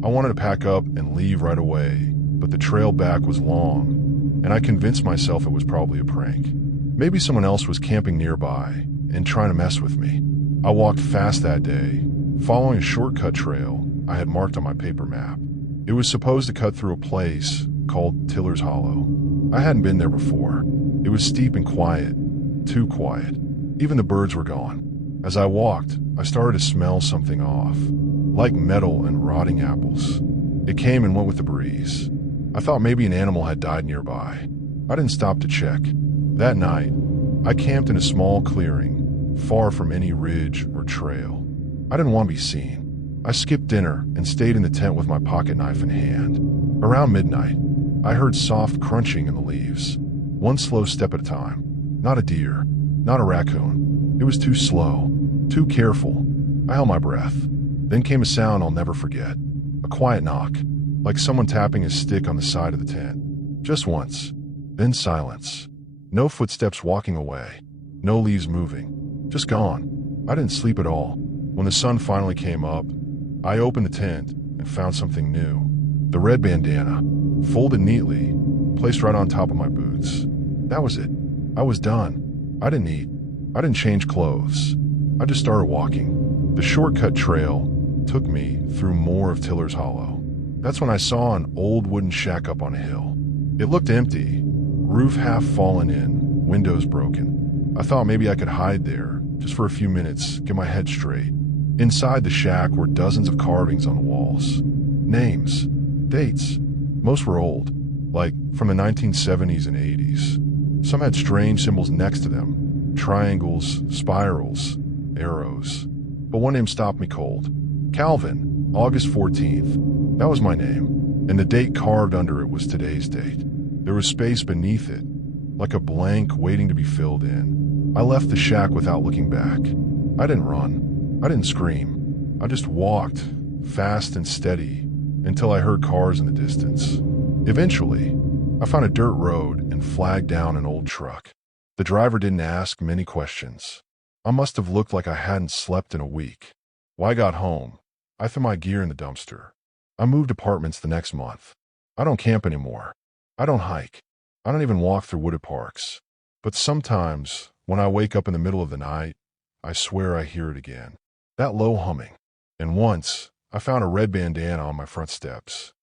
I wanted to pack up and leave right away, but the trail back was long, and I convinced myself it was probably a prank. Maybe someone else was camping nearby and trying to mess with me. I walked fast that day, following a shortcut trail I had marked on my paper map. It was supposed to cut through a place called Tiller's Hollow. I hadn't been there before. It was steep and quiet, too quiet. Even the birds were gone. As I walked, I started to smell something off, like metal and rotting apples. It came and went with the breeze. I thought maybe an animal had died nearby. I didn't stop to check. That night, I camped in a small clearing, far from any ridge or trail. I didn't want to be seen. I skipped dinner and stayed in the tent with my pocket knife in hand. Around midnight, I heard soft crunching in the leaves, one slow step at a time. Not a deer, not a raccoon. It was too slow, too careful. I held my breath. Then came a sound I'll never forget. A quiet knock, like someone tapping a stick on the side of the tent. Just once. Then silence. No footsteps walking away. No leaves moving. Just gone. I didn't sleep at all. When the sun finally came up, I opened the tent and found something new. The red bandana, folded neatly, placed right on top of my boots. That was it. I was done. I didn't eat. I didn't change clothes. I just started walking. The shortcut trail took me through more of Tiller's Hollow. That's when I saw an old wooden shack up on a hill. It looked empty, roof half fallen in, windows broken. I thought maybe I could hide there, just for a few minutes, get my head straight. Inside the shack were dozens of carvings on the walls. Names, dates. Most were old, like from the 1970s and 80s. Some had strange symbols next to them, triangles, spirals, arrows. But one name stopped me cold. Calvin, August 14th. That was my name, and the date carved under it was today's date. There was space beneath it, like a blank waiting to be filled in. I left the shack without looking back. I didn't run. I didn't scream. I just walked, fast and steady, until I heard cars in the distance. Eventually, I found a dirt road and flagged down an old truck. The driver didn't ask many questions. I must have looked like I hadn't slept in a week. When I got home, I threw my gear in the dumpster. I moved apartments the next month. I don't camp anymore. I don't hike. I don't even walk through wooded parks. But sometimes, when I wake up in the middle of the night, I swear I hear it again. That low humming. And once, I found a red bandana on my front steps.